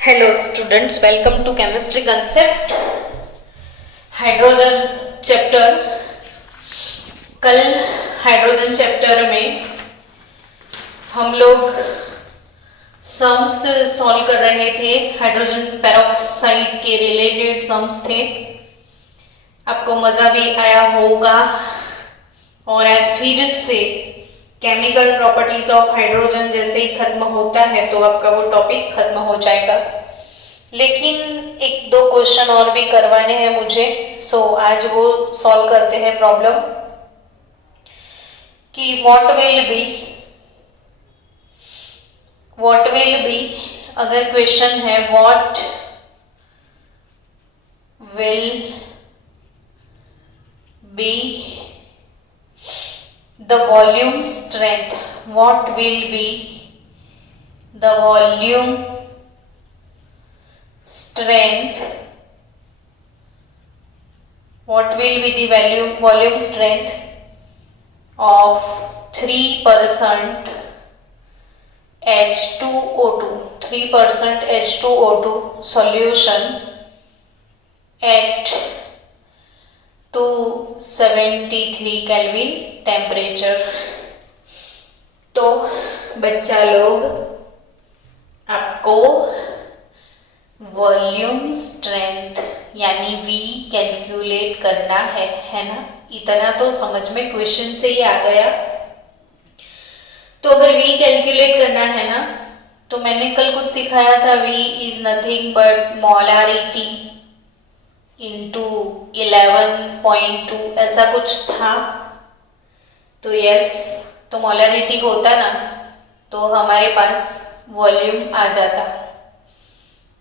Hello students, welcome to chemistry concept hydrogen chapter. कल hydrogen chapter में हम लोग सम्स सॉल्व कर रहे थे। हाइड्रोजन पेरोक्साइड के रिलेटेड सम्स थे। आपको मज़ा भी आया होगा। और आज फिर से केमिकल प्रॉपर्टीज ऑफ हाइड्रोजन जैसे ही खत्म होता है तो आपका वो टॉपिक खत्म हो जाएगा। लेकिन एक दो क्वेश्चन और भी करवाने हैं मुझे, सो आज वो सॉल्व करते हैं प्रॉब्लम कि व्हाट विल बी अगर क्वेश्चन है what will be the volume strength, what will be the volume strength, what will be the volume strength of 3% H2O2 3% H2O2 solution at 273 kelvin temperature. तो बच्चा लोग आपको volume strength यानी V calculate करना है ना। इतना तो समझ में क्वेश्चन से ही आ गया। तो अगर V कैलकुलेट करना है ना, तो मैंने कल कुछ सिखाया था, V is nothing but molarity into 11.2 ऐसा कुछ था। तो यस, तो मोलारिटी होता ना तो हमारे पास वॉल्यूम आ जाता।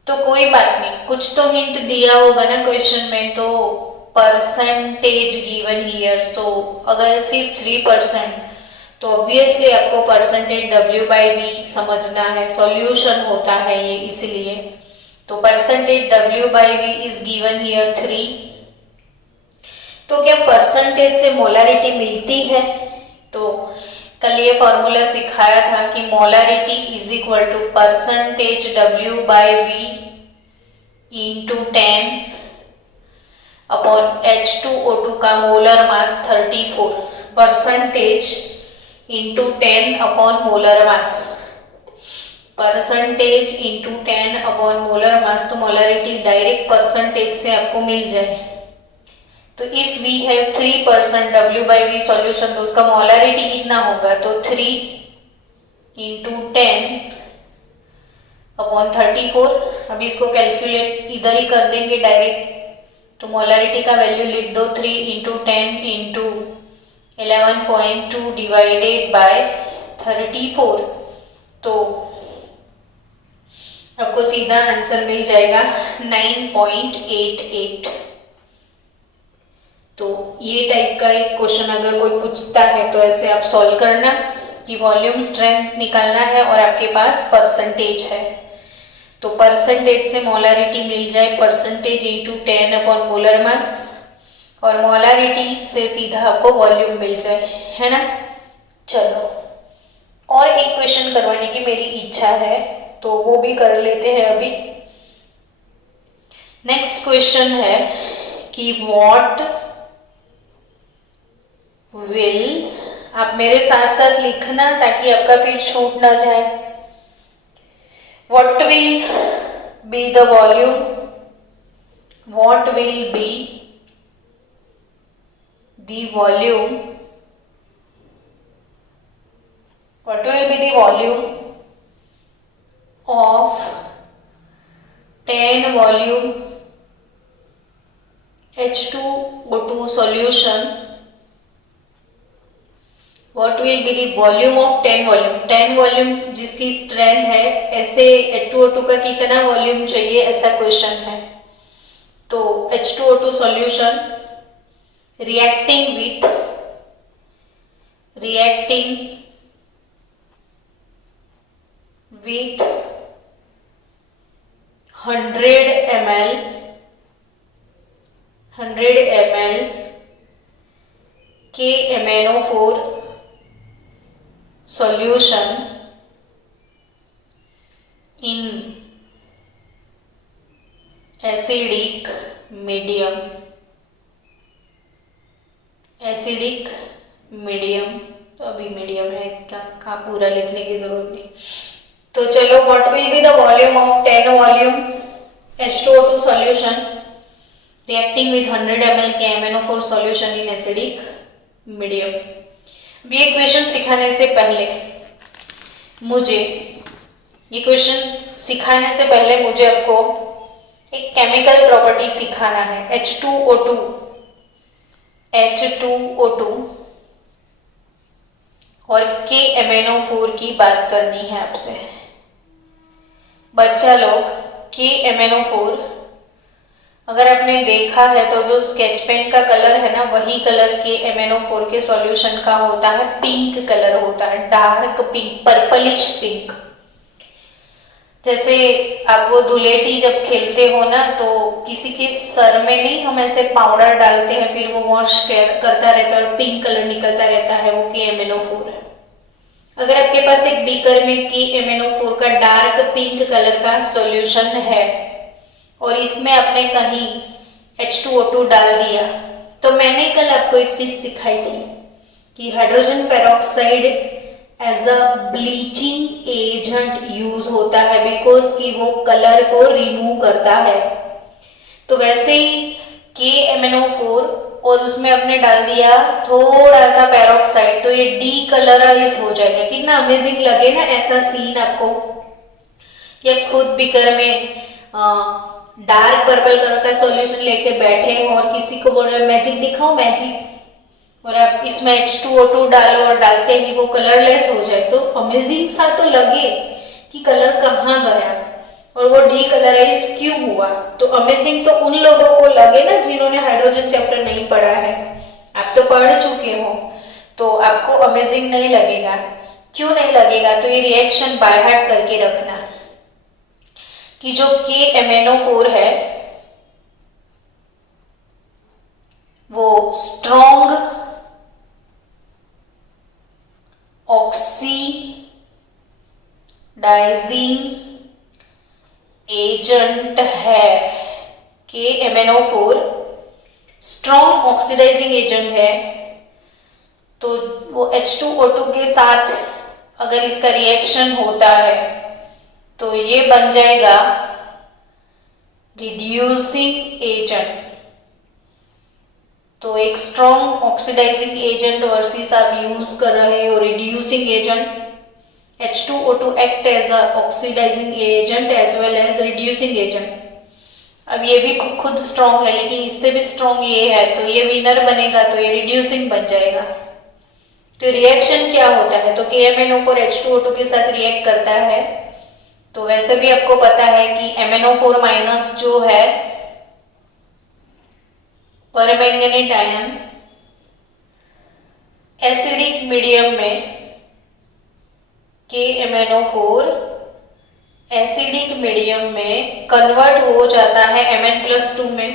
तो कोई बात नहीं, कुछ तो हिंट दिया होगा ना क्वेश्चन में। तो परसेंटेज गिवन हियर, सो अगर सिर्फ 3% तो ऑब्वियसली आपको परसेंटेज W/V समझना है। सॉल्यूशन होता है ये, इसलिए तो percentage W/V is given here 3। तो क्या परसेंटेज से मोलारिटी मिलती है? तो कल ये फॉर्मूला सिखाया था कि molarity is equal to percentage W/V into 10 upon H2O2 का molar mass 34, percentage into 10 upon molar mass, percentage into 10 upon molar mass. तो मोलारिटी डायरेक्ट परसेंटेज से आपको मिल जाए। तो if we have 3% W/V solution, तो उसका मोलारिटी कितना होगा? तो 3 इंटू 10 अपॉन 34। अभी इसको कैलकुलेट इधर ही कर देंगे डायरेक्ट। तो मोलारिटी का वैल्यू लिख दो, 3 इंटू 10 इंटू 11.2 डिवाइडेड बाय 34। तो आपको सीधा आंसर मिल जाएगा 9.88। तो ये टाइप का एक क्वेश्चन अगर कोई पूछता है तो ऐसे आप सॉल्व करना कि वॉल्यूम स्ट्रेंथ निकालना है और आपके पास परसेंटेज है। तो परसेंटेज से मोलारिटी मिल जाए, परसेंटेज इंटू 10 अपॉन मोलर मास, और मोलारिटी से सीधा आपको वॉल्यूम मिल जाए, है ना। चलो, और एक क्वेश्चन करवाने की मेरी इच्छा है तो वो भी कर लेते हैं अभी। नेक्स्ट क्वेश्चन है कि व्हाट विल, आप मेरे साथ साथ लिखना ताकि आपका फिर छूट ना जाए। What will be the volume, what will be the volume, what will be the volume of 10 volume H2O2 solution, what will be the volume of 10 volume, 10 volume जिसकी स्ट्रेंथ है, ऐसे H2O2 का कितना वॉल्यूम चाहिए ऐसा क्वेश्चन है। तो H2O2 solution reacting with 100 ml KMnO4 solution in acidic medium, acidic medium, तो अभी मीडियम है, क्या पूरा लिखने की जरूरत नहीं। तो चलो, what will be the volume of 10 volume H2O2 solution reacting with 100 ml के MnO4 solution in acidic medium। ये क्वेश्चन सिखाने से पहले मुझे आपको एक केमिकल प्रॉपर्टी सिखाना है, H2O2 और KMnO4 की बात करनी है आपसे। बच्चा लोग, KMnO4 अगर आपने देखा है तो जो स्केच पेन का कलर है ना, वही कलर KMnO4 के सॉल्यूशन का होता है, पिंक कलर होता है, डार्क पिंक, पर्पलिश पिंक। जैसे आप वो धुलेटी जब खेलते हो ना, तो किसी के सर में नहीं हम ऐसे पाउडर डालते हैं, फिर वो वॉश करता रहता है और पिंक कलर निकलता रहता है, वो KMnO4 है। अगर आपके पास एक बीकर में KMnO4 का डार्क पिंक कलर का सॉल्यूशन है और इसमें आपने कहीं H2O2 डाल दिया, तो मैंने कल आपको एक चीज सिखाई थी कि hydrogen peroxide as a bleaching agent use होता है, बिकॉज कि वो कलर को रिमूव करता है। तो वैसे ही KMnO4 और उसमें आपने डाल दिया थोड़ा सा पेरोक्साइड, तो ये डी कलराइज हो जाएगा। कितना अमेजिंग लगे ना ऐसा सीन आपको, कि आप खुद बीकर में डार्क पर्पल कलर का सॉल्यूशन लेके बैठे हो और किसी को बोल रहे मैजिक दिखाओ मैजिक, और आप इसमें H2O2 डालो और डालते ही वो कलरलेस हो जाए, तो अमेजिंग सा तो लगे कि कलर कहाँ गया और वो डी कलराइज क्यों हुआ। तो अमेजिंग तो उन लोगों को लगे ना जिन्होंने हाइड्रोजन चैप्टर नहीं पढ़ा है। आप तो पढ़ चुके हो, तो आपको अमेजिंग नहीं लगेगा। क्यों नहीं लगेगा? तो ये रिएक्शन बाय हार्ट करके रखना कि जो KMnO4 है वो स्ट्रॉन्ग ऑक्सीडाइजिंग एजेंट है। KMnO4 स्ट्रॉन्ग ऑक्सीडाइजिंग एजेंट है, तो वो H2O2 के साथ अगर इसका रिएक्शन होता है तो ये बन जाएगा रिड्यूसिंग एजेंट। तो एक स्ट्रॉन्ग ऑक्सीडाइजिंग एजेंट वर्सेस आप यूज कर रहे हो reducing agent. H2O2 act as a oxidizing agent as well as reducing agent. अब ये भी खुद स्ट्रॉन्ग है, लेकिन इससे भी स्ट्रॉन्ग ये है, तो ये विनर बनेगा, तो ये रिड्यूसिंग बन जाएगा। तो रिएक्शन क्या होता है? तो KMnO4 H2O2 के साथ रिएक्ट करता है। तो वैसे भी आपको पता है कि MnO4 माइनस जो है परमैंगनेट आयन एसिडिक मीडियम में KMnO4 एसिडिक मीडियम में कन्वर्ट हो जाता है Mn+2 में।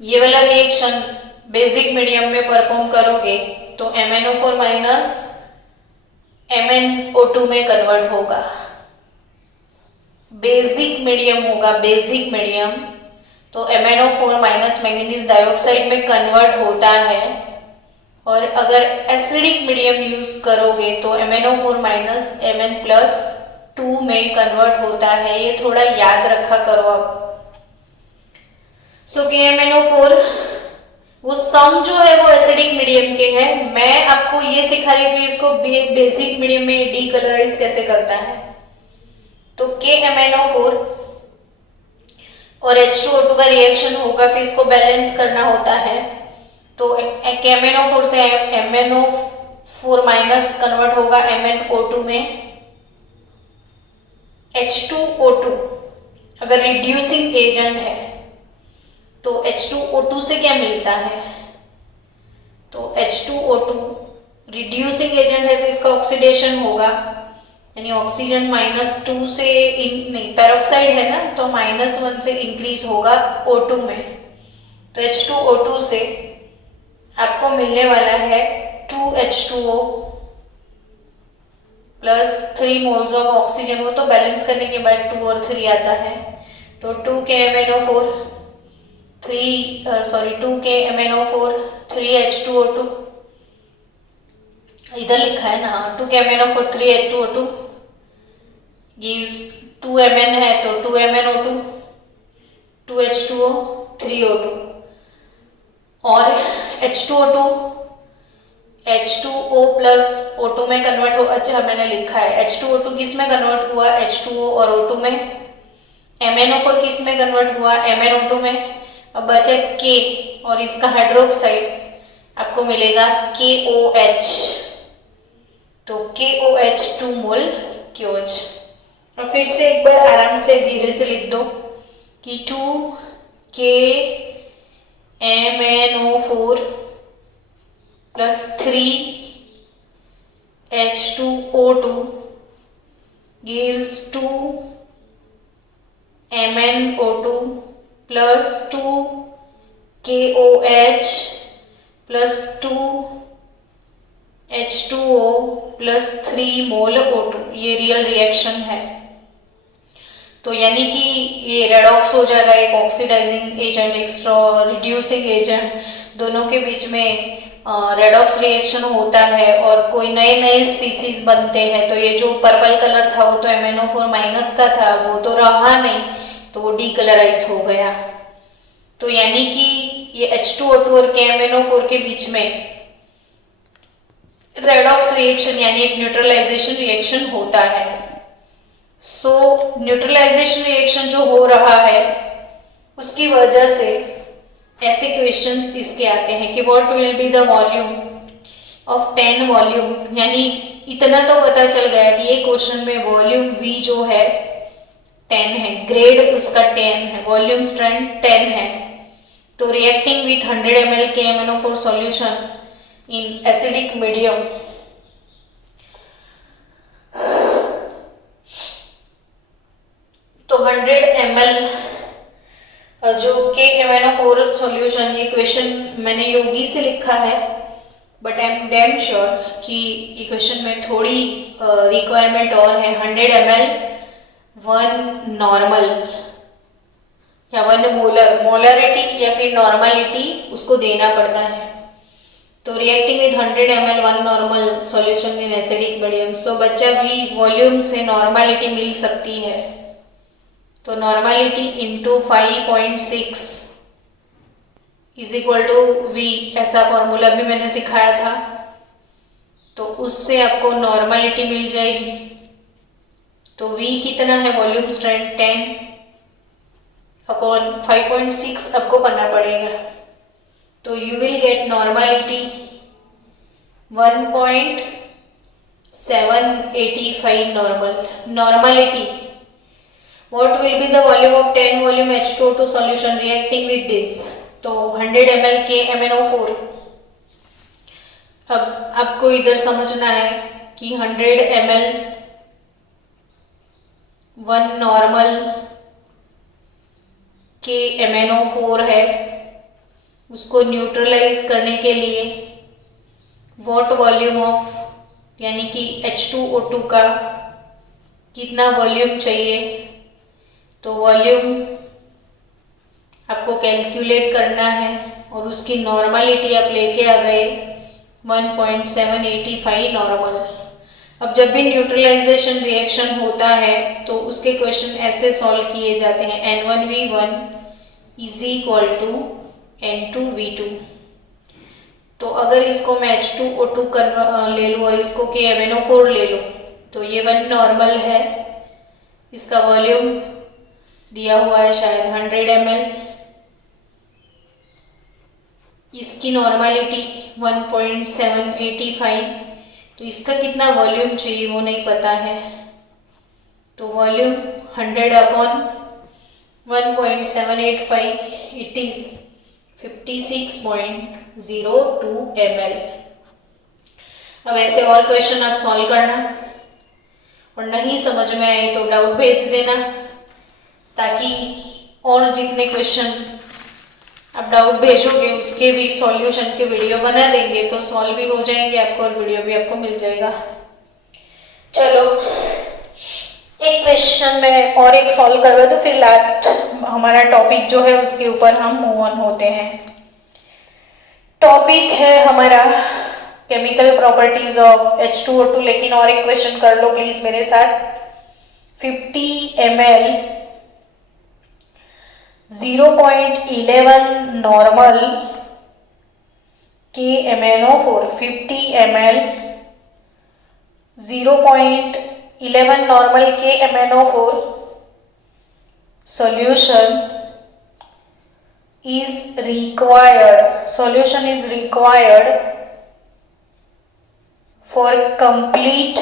ये वाला रिएक्शन बेसिक मीडियम में परफॉर्म करोगे तो MnO4 माइनस MnO2 में कन्वर्ट होगा। बेसिक मीडियम होगा, बेसिक मीडियम, तो MnO4 माइनस मैंगनीज डाइऑक्साइड में कन्वर्ट होता है। और अगर एसिडिक मीडियम यूज करोगे तो MnO4 माइनस Mn+2 में कन्वर्ट होता है। ये थोड़ा याद रखा करो आप। सो KMnO4 वो सम जो है वो एसिडिक मीडियम के है। मैं आपको ये सिखा रही हूँ इसको बेसिक मीडियम में डीकलराइज कैसे करता है। तो KMnO4 और H2O2 का रिएक्शन होगा, फिर इसको बैलेंस करना होता है। तो KMnO4 से MnO4 माइनस कन्वर्ट होगा MnO2 में। H2O2 अगर रिड्यूसिंग एजेंट है तो H2O2 से क्या मिलता है? तो H2O2 रिड्यूसिंग एजेंट है, तो इसका ऑक्सीडेशन होगा, यानी ऑक्सीजन -2 से नहीं, पेरोक्साइड है ना, तो -1 से इंक्रीज होगा O2 में। तो H2O2 से आपको मिलने वाला है 2H2O plus 3 moles of oxygen. वो तो बैलेंस करने के बाद 2 और 3 आता है। तो 2KMnO4 2KMnO4 3H2O2, इधर लिखा है ना 2KMnO4 3H2O2 gives 2Mn है तो 2MnO2 2H2O 3O2 और H2O प्लस O2 में कन्वर्ट हो। अच्छा मैंने लिखा है H2O2 किस में कन्वर्ट हुआ, H2O और O2 में। MnO4 किस में कन्वर्ट हुआ, MnO2 में। अब बचे K और इसका हाइड्रोक्साइड आपको मिलेगा KOH, तो KOH 2 मोल क्योज। और फिर से एक बार आराम से धीरे से लिख दो कि 2KMnO4 plus 3H2O2 gives 2MnO2 plus 2KOH plus 2H2O plus 3 मोल O2। ये रियल रिएक्शन है। तो यानी कि ये रेडॉक्स हो जाएगा, एक oxidizing agent, extra reducing agent, दोनों के बीच में रेडॉक्स रिएक्शन होता है और कोई नए नए स्पीसीज बनते हैं। तो ये जो पर्पल कलर था वो तो MnO4 माइनस का था, वो तो रहा नहीं, तो वो डीकलराइज हो गया। तो यानी कि ये H2O2 और KMnO4 के बीच में रेडॉक्स रिएक्शन यानी एक न्यूट्रलाइजेशन रिएक्शन होता है। सो न्यूट्रलाइजेशन रिएक्शन जो हो रहा है उसकी वजह से ऐसे क्वेश्चंस इसके आते हैं कि what will be the volume of 10 volume, यानी इतना तो पता चल गया कि ये क्वेश्चन में वॉल्यूम V जो है 10 है, ग्रेड उसका 10 है, वॉल्यूम स्ट्रेंथ 10 है। तो reacting with 100 ml KMnO4 solution in acidic medium, तो 100 ml जो KMnO4 सॉल्यूशन, ये क्वेश्चन मैंने योगी से लिखा है, but I am damn sure कि ये क्वेश्चन में थोड़ी रिक्वायरमेंट और है। 100 ml 1 नॉर्मल या 1 मोलर, मोलरिटी या फिर नॉर्मलिटी उसको देना पड़ता है। तो reacting with 100 ml 1 normal solution in acidic medium, so बच्चा V वॉल्यूम से नॉर्मलिटी मिल सकती है। तो normality into 5.6 is equal to V, ऐसा फॉर्मूला भी मैंने सिखाया था। तो उससे आपको नॉर्मलिटी मिल जाएगी। तो V कितना है, वॉल्यूम स्ट्रेंथ 10 अपॉन 5.6 आपको करना पड़ेगा। तो you will get normality 1.785 normality. What will be the volume of 10 volume H2O2 solution reacting with this? तो 100 ml KMnO4। अब आपको इधर समझना है कि 100 ml 1 नॉर्मल KMnO4 है, उसको न्यूट्रलाइज करने के लिए व्हाट वॉल्यूम ऑफ यानी कि H2O2 का कितना वॉल्यूम चाहिए। तो वॉल्यूम आपको कैलकुलेट करना है और उसकी नॉर्मलिटी आप लेके आ गए 1.785 नॉर्मल। अब जब भी न्यूट्रलाइजेशन रिएक्शन होता है तो उसके क्वेश्चन ऐसे सॉल्व किए जाते हैं, N1V1 is equal to N2V2। तो अगर इसको मैं H2O2 ले लूँ और इसको KMnO4 ले लूँ तो ये 1 नॉर्मल है, इसका वॉल्यूम दिया हुआ है शायद 100 ml, इसकी नॉर्मलिटी 1.785। तो इसका कितना वॉल्यूम चाहिए वो नहीं पता है। तो volume 100 upon 1.785 it is 56.02 ml। अब ऐसे और क्वेश्चन आप सॉल्व करना और नहीं समझ में आए तो डाउट भेज देना, ताकि और जितने क्वेश्चन आप डाउट भेजोगे उसके भी सॉल्यूशन के वीडियो बना देंगे, तो सॉल्व भी हो जाएंगे आपको और वीडियो भी आपको मिल जाएगा। चलो एक क्वेश्चन मैं और एक सॉल्व करवा तो फिर लास्ट हमारा टॉपिक जो है उसके ऊपर हम मूव ऑन होते हैं। टॉपिक है हमारा केमिकल प्रॉपर्टीज ऑफ H2O2। लेकिन और एक क्वेश्चन कर लो प्लीज मेरे साथ। 50 ml 0.11 normal KMnO4, 50 ml 0.11 normal KMnO4 solution is required for complete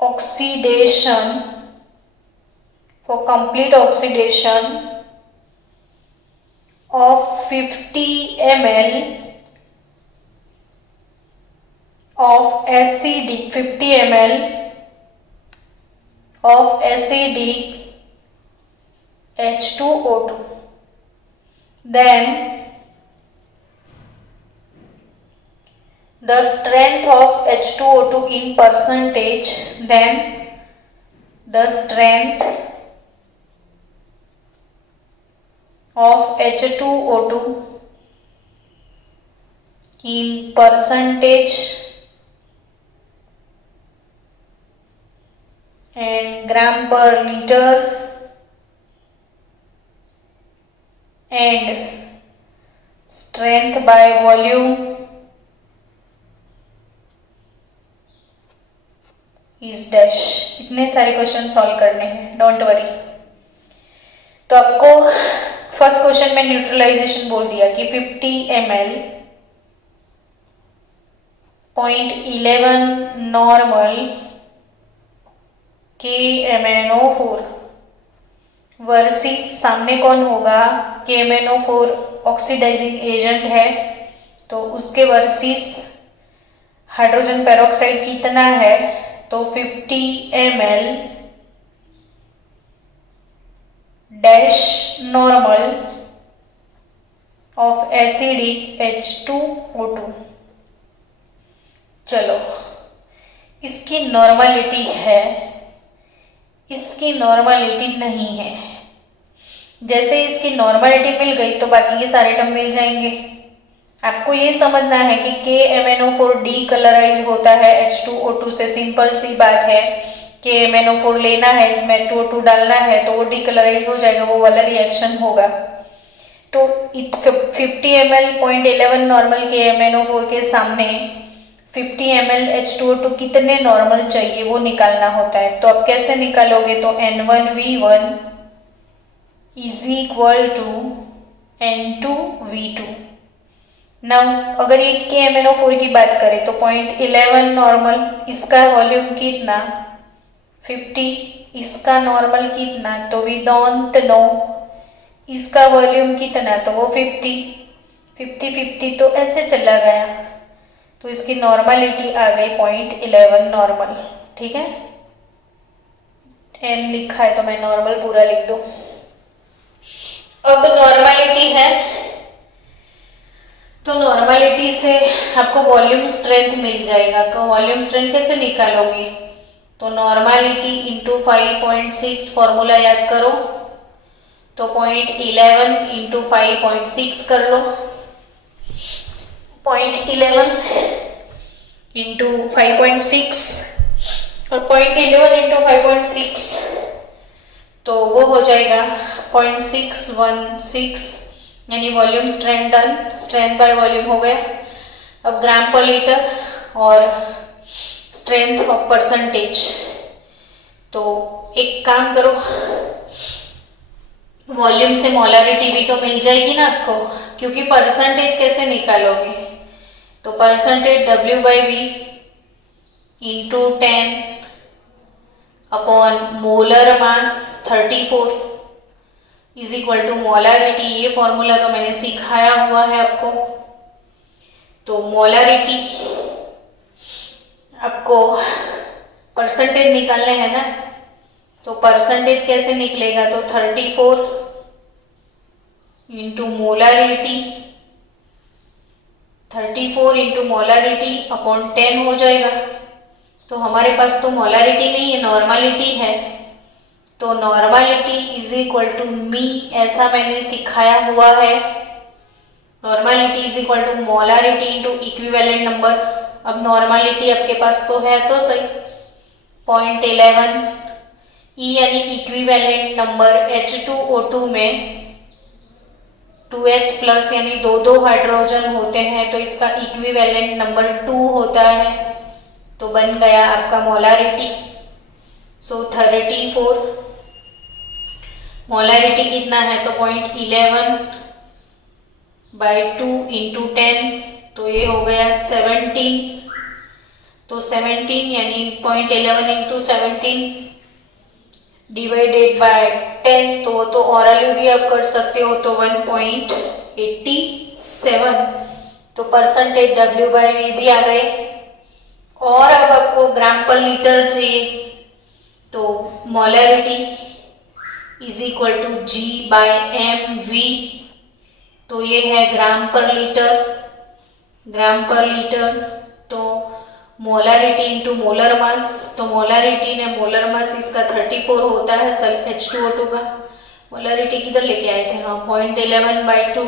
oxidation of 50 ml of acidic H2O2. Then the strength of H2O2 in percentage, the strength of H2O2 in percentage and gram per liter and strength by volume is dash। इतने सारे question solve करने हैं, don't worry. तो आपको first question में neutralisation बोल दिया कि 50 ml 0.11 नॉर्मल KMnO4 वर्सेस सामने कौन होगा, KMnO4 ऑक्सीडाइजिंग एजेंट है, तो उसके वर्सेस हाइड्रोजन पेरोक्साइड कितना है, तो 50 ml dash normal of acidic H2O2। चलो इसकी नॉर्मलिटी है, इसकी नॉर्मलिटी नहीं है। जैसे इसकी नॉर्मलिटी मिल गई तो बाकी के सारे टर्म मिल जाएंगे। आपको ये समझना है कि KMnO4 डीकलराइज होता है H2O2 से, सिंपल सी बात है। KMnO4 लेना है, इसमें H2O2 डालना है तो वो डीकलराइज हो जाएगा, वो वाला रिएक्शन होगा। तो 50 ml 0.11 नॉर्मल KMnO4 के सामने 50 ml H2O2 कितने नॉर्मल चाहिए वो निकालना होता है। तो आप कैसे निकालोगे, तो N1V1 is equal to N2V2। Now अगर ये KMnO4 की बात करें तो 0.11 नॉर्मल, इसका वॉल्यूम कितना 50, इसका नॉर्मल कितना, तो वी डोंट नो, इसका वॉल्यूम कितना, तो वो 50 तो ऐसे चला गया, तो इसकी नॉर्मलिटी आ गई 0.11 नॉर्मल। ठीक है, N लिखा है तो मैं नॉर्मल पूरा लिख दूं। अब नॉर्मलिटी है तो नॉर्मलिटी से आपको वॉल्यूम स्ट्रेंथ मिल जाएगा। तो वॉल्यूम स्ट्रेंथ कैसे निकालोगे, तो नॉर्मलिटी इंटू 5.6 फॉर्मूला याद करो, तो 0.11 इंटू 5.6 कर लो, 0.11 इंटू 5.6 और 0.11 इंटू 5.6 तो वो हो जाएगा 0.616, यानी volume strength done, strength by volume हो गया। अब ग्राम पर लीटर और स्ट्रेंथ ऑफ परसेंटेज, तो एक काम करो, वॉल्यूम से मोलारिटी भी तो मिल जाएगी ना आपको, क्योंकि परसेंटेज कैसे निकालोगे, तो percentage W/V into 10 upon molar mass 34 is equal to molarity. ये फॉर्मूला तो मैंने सिखाया हुआ है आपको। तो मोलारिटी आपको परसेंटेज निकालने हैं ना, तो परसेंटेज कैसे निकलेगा, तो 34 into molarity, 34 into molarity upon 10 हो जाएगा। तो तो हमारे पास तो मोलारिटी नहीं है, नॉर्मलिटी है। तो normality is equal to me, ऐसा मैंने सिखाया हुआ है। Normality is equal to molarity into equivalent number. अब नॉर्मलिटी आपके पास तो है तो सही, 0.11 ई यानी इक्विवेलेंट नंबर H2O2 में 2H प्लस यानी दो हाइड्रोजन होते हैं, तो इसका इक्विवेलेंट नंबर 2 होता है। तो बन गया आपका मोलारिटी। सो 34। मोलारिटी कितना है तो 0.11 बाई 2 इंटू 10, तो ये हो गया 17। तो 17 यानी 0.11 इंटू 17 डिवाइडेड बाय 10, तो ऑरली भी आप कर सकते हो, तो 1.87। तो परसेंटेज W बाई V भी आ गए। और अब आपको ग्राम पर लीटर चाहिए, तो molarity is equal to G by MV, तो ये है ग्राम पर लीटर। ग्राम पर लीटर तो मोलारिटी इंटू मोलर मास, तो मोलारिटी ने मोलर मास इसका 34 होता है H2O2 का। मोलारिटी किधर लेके आए थे, हाँ 0.11 बाई 2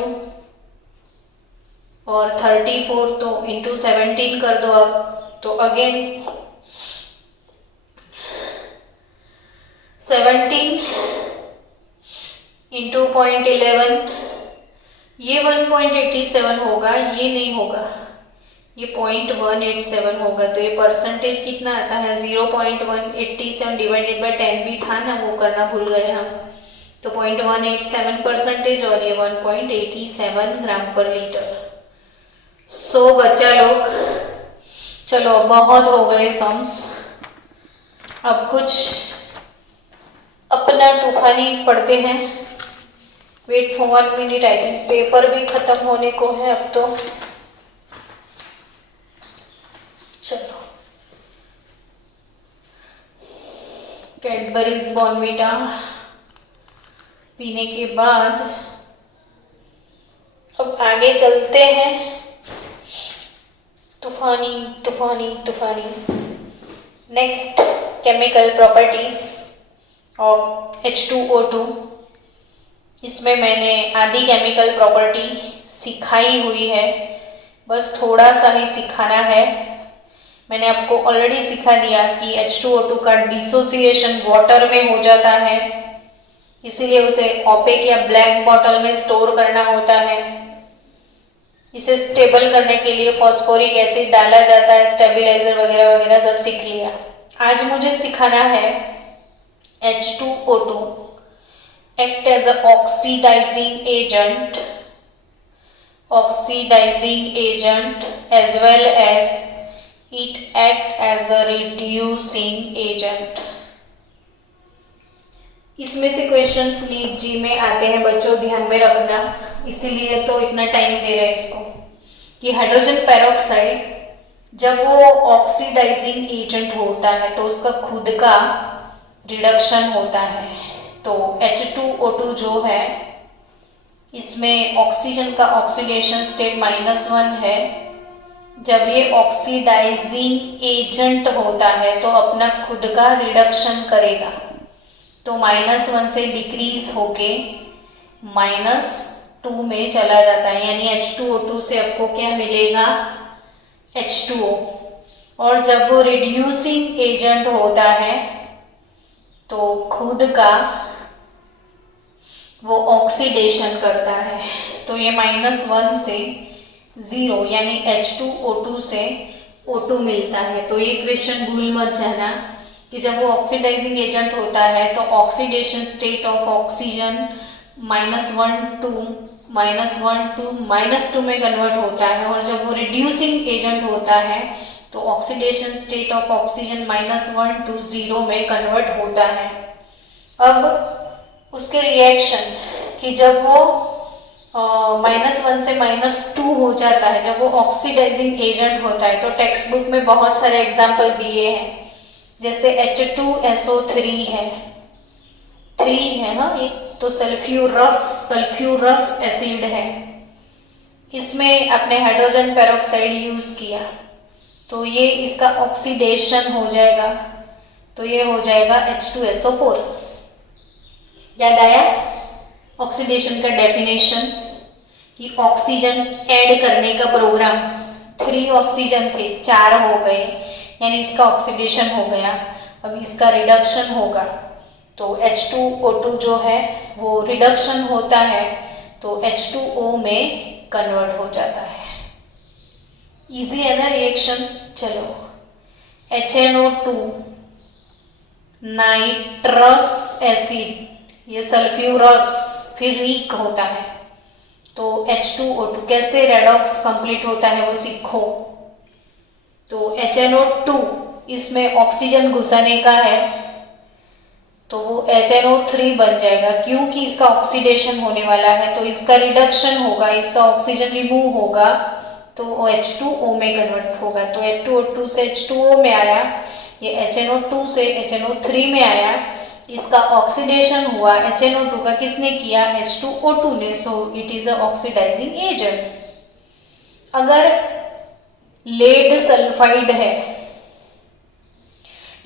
और 34, तो इंटू 17 कर दो आप, तो अगेन 17 इंटू 0.11, ये 1.87 होगा, ये नहीं होगा, ये 0.187 होगा। तो ये परसेंटेज कितना आता है 0.187 डिवाइडेड बाय 10 भी था ना, वो करना भूल गए हम। तो 0.187 परसेंटेज और ये 1.87 ग्राम पर लीटर। सो बच्चा लोग, चलो बहुत हो गए सम्स, अब कुछ अपना तूफानी पढ़ते हैं। Wait for 1 minute, I think paper भी खत्म होने को है अब तो। चलो, कैडबरीज बॉर्नविटा पीने के बाद अब आगे चलते हैं। तूफानी तूफानी तूफानी। Next, chemical properties of H2O2। इसमें मैंने आधी केमिकल प्रॉपर्टी सिखाई हुई है, बस थोड़ा सा ही सिखाना है। मैंने आपको ऑलरेडी सिखा दिया कि H2O2 का डिसोसिएशन वाटर में हो जाता है, इसीलिए उसे ओपेक या ब्लैक बॉटल में स्टोर करना होता है। इसे स्टेबल करने के लिए फॉस्फोरिक एसिड डाला जाता है, स्टेबलाइजर वगैरह वगैरह सब सीख लिया। आज मुझे सिखाना है H2O2 act as an oxidizing agent as well as it act as a reducing agent। इसमें से क्वेश्चंस नीट जी में आते हैं बच्चों, ध्यान में रखना, इसीलिए तो इतना टाइम दे रहे हैं इसको। कि हाइड्रोजन पेरोक्साइड जब वो ऑक्सीडाइजिंग एजेंट होता है तो उसका खुद का रिडक्शन होता है। तो H2O2 जो है, इसमें ऑक्सीजन का ऑक्सीडेशन स्टेट -1 है। जब ये ऑक्सीडाइजिंग एजेंट होता है तो अपना खुद का रिडक्शन करेगा, तो -1 से डिक्रीज होके -2 में चला जाता है, यानी H2O2 से आपको क्या मिलेगा, H2O। और जब वो रिड्यूसिंग एजेंट होता है तो खुद का वो ऑक्सीडेशन करता है, तो ये -1 से 0 यानी H2O2 से O2 मिलता है। तो ये क्वेश्चन भूल मत जाना कि जब वो ऑक्सीडाइजिंग एजेंट होता है तो oxidation state of oxygen -1 to -2 में कन्वर्ट होता है, और जब वो रिड्यूसिंग एजेंट होता है तो oxidation state of oxygen -1 to 0 में कन्वर्ट होता है। अब उसके रिएक्शन कि जब वो -1 से -2 हो जाता है, जब वो ऑक्सीडाइजिंग एजेंट होता है, तो टेक्स्ट बुक में बहुत सारे एग्जाम्पल दिए हैं, जैसे H2SO3 है, 3 है ना, एक तो सल्फ्यूरस एसिड है, इसमें अपने हाइड्रोजन पेरोक्साइड यूज किया तो ये इसका ऑक्सीडेशन हो जाएगा, तो ये हो जाएगा H2SO4। याद आया ऑक्सीडेशन का डेफिनेशन कि ऑक्सीजन ऐड करने का प्रोग्राम, 3 ऑक्सीजन थे 4 हो गए, यानी इसका ऑक्सीडेशन हो गया। अब इसका रिडक्शन होगा तो H2O2 जो है वो रिडक्शन होता है तो H2O में कन्वर्ट हो जाता है। इजी है ना रिएक्शन। चलो HNO2 नाइट्रस एसिड, ये सल्फ्यूरस फिर वीक होता है तो H2O2 कैसे रेडॉक्स कंप्लीट होता है वो सीखो। तो HNO2 इसमें ऑक्सीजन घुसाने का है तो वो HNO3 बन जाएगा, क्योंकि इसका ऑक्सीडेशन होने वाला है तो इसका रिडक्शन होगा, इसका ऑक्सीजन रिमूव होगा तो H2O में कन्वर्ट होगा। तो H2O2 से H2O में आया, ये HNO2 से HNO3 में आया, इसका ऑक्सीडेशन हुआ HNO2 का किसने किया, H2O2 ने, so it is a oxidizing agent. अगर लेड सल्फाइड है,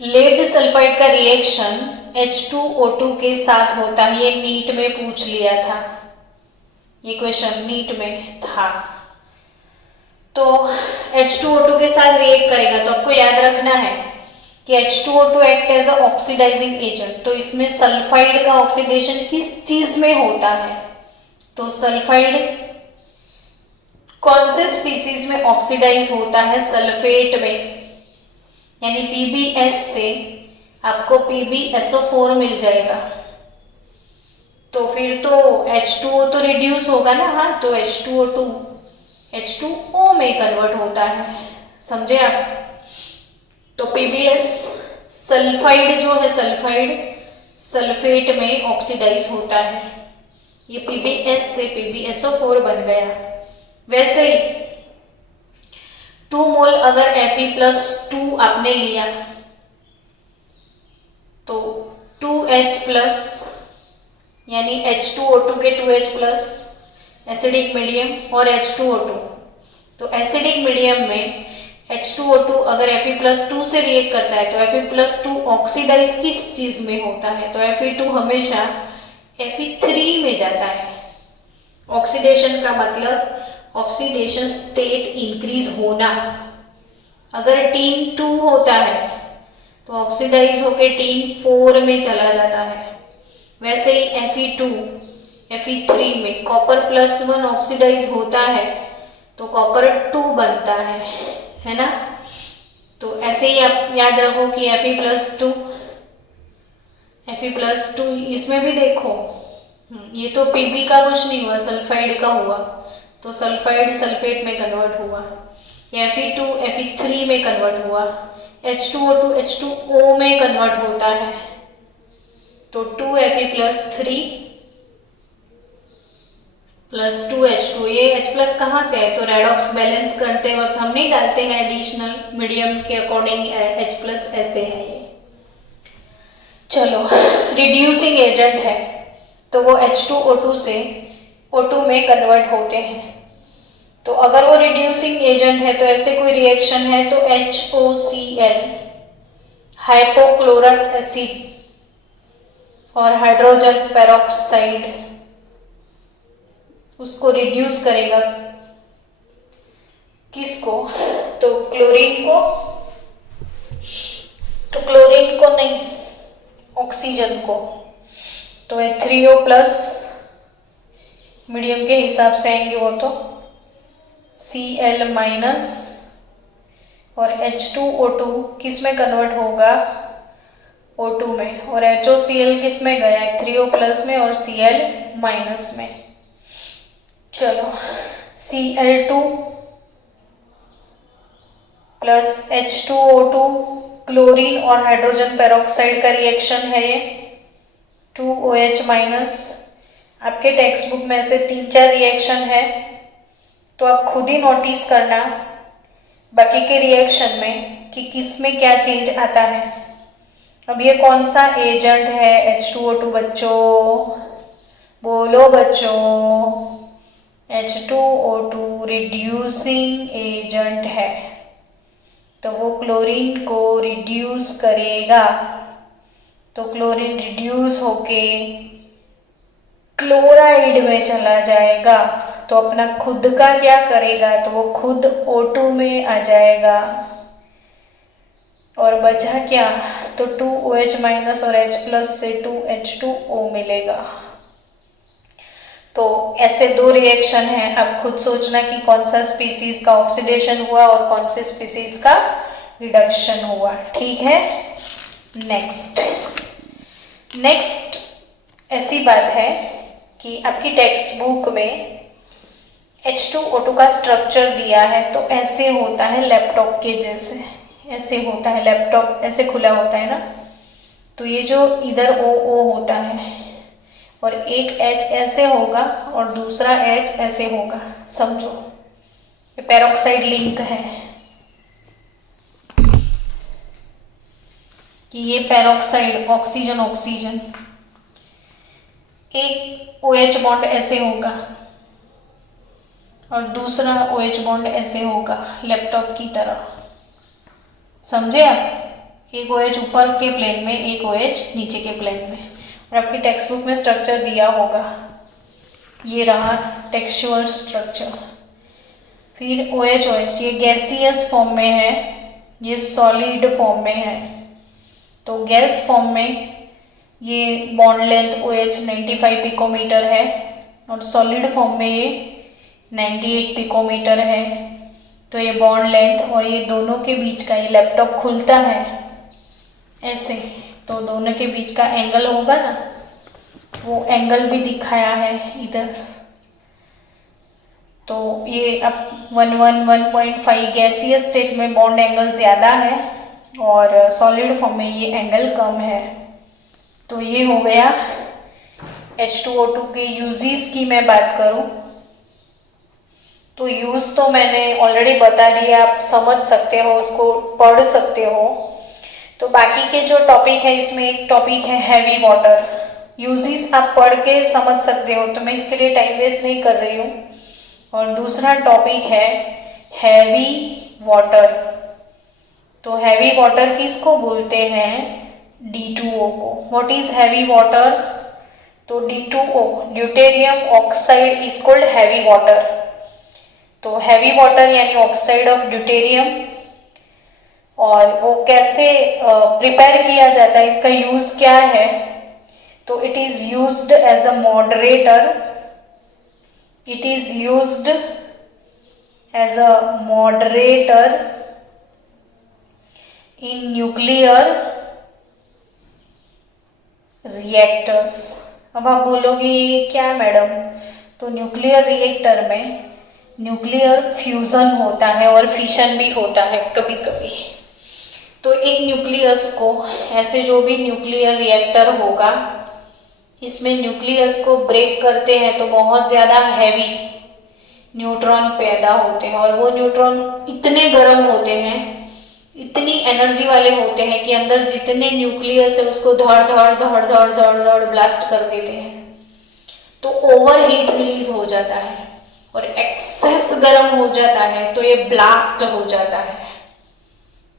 लेड सल्फाइड का रिएक्शन H2O2 के साथ होता है, ये नीट में पूछ लिया था, ये क्वेश्चन नीट में था। तो H2O2 के साथ रिएक्ट करेगा तो आपको याद रखना है कि H2O2 act as a oxidizing agent. तो इसमें सल्फाइड का ऑक्सीडेशन किस चीज में होता है, तो सल्फाइड कौन से स्पीसीज में ऑक्सीडाइज होता है, सल्फेट में, यानी PbS से आपको PbSO4 मिल जाएगा। तो फिर तो H2O तो रिड्यूस होगा ना, हाँ, तो H2O2 H2O में कन्वर्ट होता है, समझे आप। तो PbS सल्फाइड जो है, सल्फाइड सल्फेट में ऑक्सीडाइज होता है, ये PbS से PbSO4 बन गया। वैसे ही 2 मोल अगर Fe+2 आपने लिया तो 2H+ यानी H2O2 के 2H+ एसिडिक मीडियम और H2O2, तो एसिडिक मीडियम में H2O2 अगर Fe+2 से रिएक्ट करता है तो Fe+2 ऑक्सीडाइज किस चीज में होता है, तो Fe2 हमेशा Fe3 में जाता है। ऑक्सीडेशन का मतलब ऑक्सीडेशन स्टेट इंक्रीज होना। अगर टीन 2 होता है तो ऑक्सीडाइज होके टीन 4 में चला जाता है। वैसे ही Fe2 Fe3 में कॉपर +1 ऑक्सीडाइज होता है तो कॉपर 2 बनता है ना। तो ऐसे ही आप याद रखो कि Fe+2 इसमें भी देखो, ये तो Pb का कुछ नहीं हुआ, सल्फाइड का हुआ, तो सल्फाइड सल्फेट में कन्वर्ट हुआ, Fe2 Fe3 में कन्वर्ट हुआ, H2O2 H2O में कन्वर्ट होता है, तो 2Fe+3 + 2H2, ये H+ कहाँ से है, तो रेडॉक्स बैलेंस करते वक्त हम नहीं डालते हैं एडिशनल, मीडियम के अकॉर्डिंग H+ ऐसे है ये। चलो रिड्यूसिंग एजेंट है तो वो H2O2 से O2 में कन्वर्ट होते हैं। तो अगर वो रिड्यूसिंग एजेंट है तो ऐसे कोई रिएक्शन है तो HOCl हाइपोक्लोरस एसिड और हाइड्रोजन पेरोक्साइड उसको रिड्यूस करेगा, किसको, तो क्लोरीन को, तो क्लोरीन को नहीं, ऑक्सीजन को, तो H3O+ मीडियम के हिसाब से आएंगे वो तो Cl- और H2O2 किस में कन्वर्ट होगा, O2 में, और HOCl किस में गया, H3O+ में और Cl- में। चलो Cl2 + H2O2 क्लोरीन और हाइड्रोजन पेरोक्साइड का रिएक्शन है ये, 2OH-। आपके टेक्स्ट बुक में से 3-4 रिएक्शन है तो आप खुद ही नोटिस करना बाकी के रिएक्शन में कि किस में क्या चेंज आता है। अब ये कौन सा एजेंट है, H2O2 बच्चों, बोलो बच्चों, H2O2 रिड्यूसिंग एजेंट है। तो वो क्लोरीन को रिड्यूस करेगा। तो क्लोरीन रिड्यूस होके क्लोराइड में चला जाएगा। तो अपना खुद का क्या करेगा, तो वो खुद O2 में आ जाएगा। और बचा क्या, तो 2OH माइनस और H प्लस से 2H2O मिलेगा। तो ऐसे दो रिएक्शन हैं, अब खुद सोचना कि कौन सा स्पीसीज का ऑक्सीडेशन हुआ और कौन से स्पीसीज का रिडक्शन हुआ। ठीक है। नेक्स्ट ऐसी बात है कि आपकी टेक्स्ट बुक में H2O2 का स्ट्रक्चर दिया है, तो ऐसे होता है लैपटॉप के जैसे, ऐसे होता है लैपटॉप, ऐसे खुला होता है ना। तो ये जो इधर O होता है और एक H ऐसे होगा और दूसरा H ऐसे होगा, समझो ये पेरोक्साइड लिंक है कि ये पेरोक्साइड ऑक्सीजन ऑक्सीजन, एक OH बॉन्ड ऐसे होगा और दूसरा OH बॉन्ड ऐसे होगा लैपटॉप की तरह, समझे आप। एक OH ऊपर के प्लेन में, एक OH नीचे के प्लेन में। और आपकी टेक्स्ट बुक में स्ट्रक्चर दिया होगा, ये रहा टेक्सचुअल स्ट्रक्चर। फिर OH ये गैसियस फॉर्म में है, ये सॉलिड फॉर्म में है। तो गैस फॉर्म में ये बॉन्ड लेंथ OH 95 पिकोमीटर है और सॉलिड फॉर्म में ये 98 पिकोमीटर है। तो ये बॉन्ड लेंथ और ये दोनों के बीच का, ये लैपटॉप खुलता है ऐसे, तो दोनों के बीच का एंगल होगा ना, वो एंगल भी दिखाया है इधर। तो ये अब 1.5 गैसियस स्टेट में बॉन्ड एंगल ज़्यादा है और सॉलिड फॉर्म में ये एंगल कम है। तो ये हो गया H2O2 के यूजेस की मैं बात करूं तो यूज तो मैंने ऑलरेडी बता दिया, आप समझ सकते हो, उसको पढ़ सकते हो। तो बाकी के जो टॉपिक है, इसमें एक टॉपिक है हैवी वाटर, यूजेस आप पढ़ के समझ सकते हो, तो मैं इसके लिए टाइम वेस्ट नहीं कर रही हूँ। और दूसरा टॉपिक है हैवी वाटर। तो हैवी वाटर किसको बोलते हैं, D2O को। व्हाट इज हैवी वाटर, तो D2O deuterium oxide is called heavy water. तो हैवी वाटर यानी ऑक्साइड ऑफ ड्यूटेरियम। और वो कैसे प्रिपेयर किया जाता है, इसका यूज क्या है, तो it is used as a moderator, it is used as a moderator in nuclear reactors. अब आप बोलोगे ये क्या मैडम, तो न्यूक्लियर रिएक्टर में न्यूक्लियर फ्यूजन होता है और फिशन भी होता है कभी कभी। तो एक न्यूक्लियस को, ऐसे जो भी न्यूक्लियर रिएक्टर होगा, इसमें न्यूक्लियस को ब्रेक करते हैं तो बहुत ज़्यादा हैवी न्यूट्रॉन पैदा होते हैं और वो न्यूट्रॉन इतने गर्म होते हैं, इतनी एनर्जी वाले होते हैं कि अंदर जितने न्यूक्लियस है उसको धड़ धड़ धड़ धड़ धड़ धड़ ब्लास्ट कर देते हैं। तो ओवर हीट रिलीज हो जाता है और एक्सेस गर्म हो जाता है तो ये ब्लास्ट हो जाता है।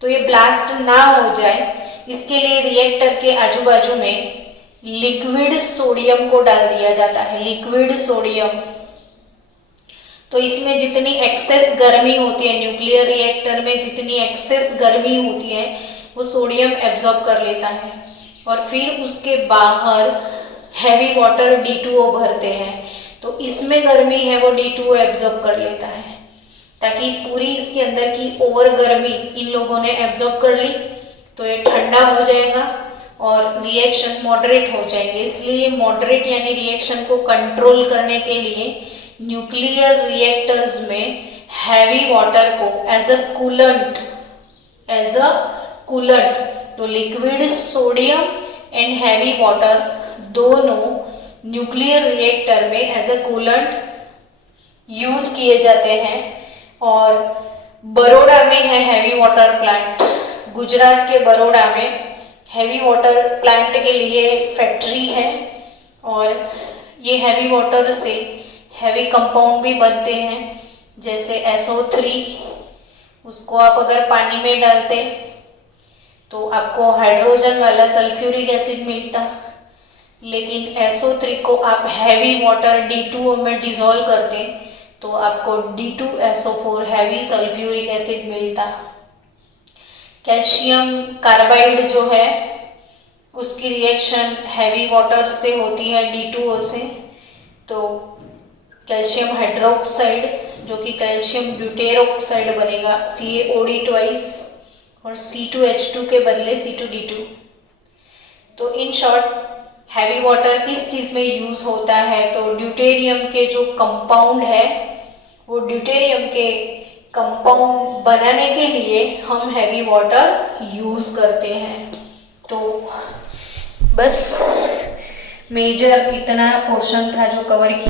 तो ये ब्लास्ट ना हो जाए इसके लिए रिएक्टर के आजू बाजू में लिक्विड सोडियम को डाल दिया जाता है, लिक्विड सोडियम। तो इसमें जितनी एक्सेस गर्मी होती है, न्यूक्लियर रिएक्टर में जितनी एक्सेस गर्मी होती है वो सोडियम एब्जॉर्ब कर लेता है और फिर उसके बाहर हैवी वाटर D2O भरते हैं। तो इसमें गर्मी है वो D2O एब्जॉर्ब कर लेता है, ताकि पूरी इसके अंदर की ओवर गर्मी इन लोगों ने एब्जॉर्ब कर ली तो ये ठंडा हो जाएगा और रिएक्शन मॉडरेट हो जाएंगे। इसलिए मॉडरेट यानी रिएक्शन को कंट्रोल करने के लिए न्यूक्लियर रिएक्टर्स में हैवी वाटर को एज अ कूलेंट, तो liquid sodium and heavy water दोनों न्यूक्लियर रिएक्टर में एज अ कूलेंट यूज किए जाते हैं। और बड़ौदा में है हैवी वाटर प्लांट, गुजरात के बड़ौदा में हैवी वाटर प्लांट के लिए फैक्ट्री है और ये हैवी वाटर से हैवी कंपाउंड भी बनते हैं, जैसे SO3 उसको आप अगर पानी में डालते तो आपको हाइड्रोजन वाला सल्फ्यूरिक एसिड मिलता, लेकिन SO3 को आप हैवी वाटर D2O में डिसॉल्व करते तो आपको D2SO4 हैवी सल्फ्यूरिक एसिड मिलता। कैल्शियम कार्बाइड जो है उसकी रिएक्शन हैवी वाटर से होती है D2O से, तो कैल्शियम हाइड्रोक्साइड जो कि कैल्शियम ब्यूटेरोक्साइड बनेगा CaOD ट्वाइस और C2H2 के बदले C2D2। तो इन शॉर्ट हैवी वाटर किस चीज में यूज होता है, तो ड्यूटेरियम के जो कंपाउंड है वो ड्यूटेरियम के कंपाउंड बनाने के लिए हम हैवी वाटर यूज करते हैं। तो बस मेजर इतना पोर्शन था जो कवर किया।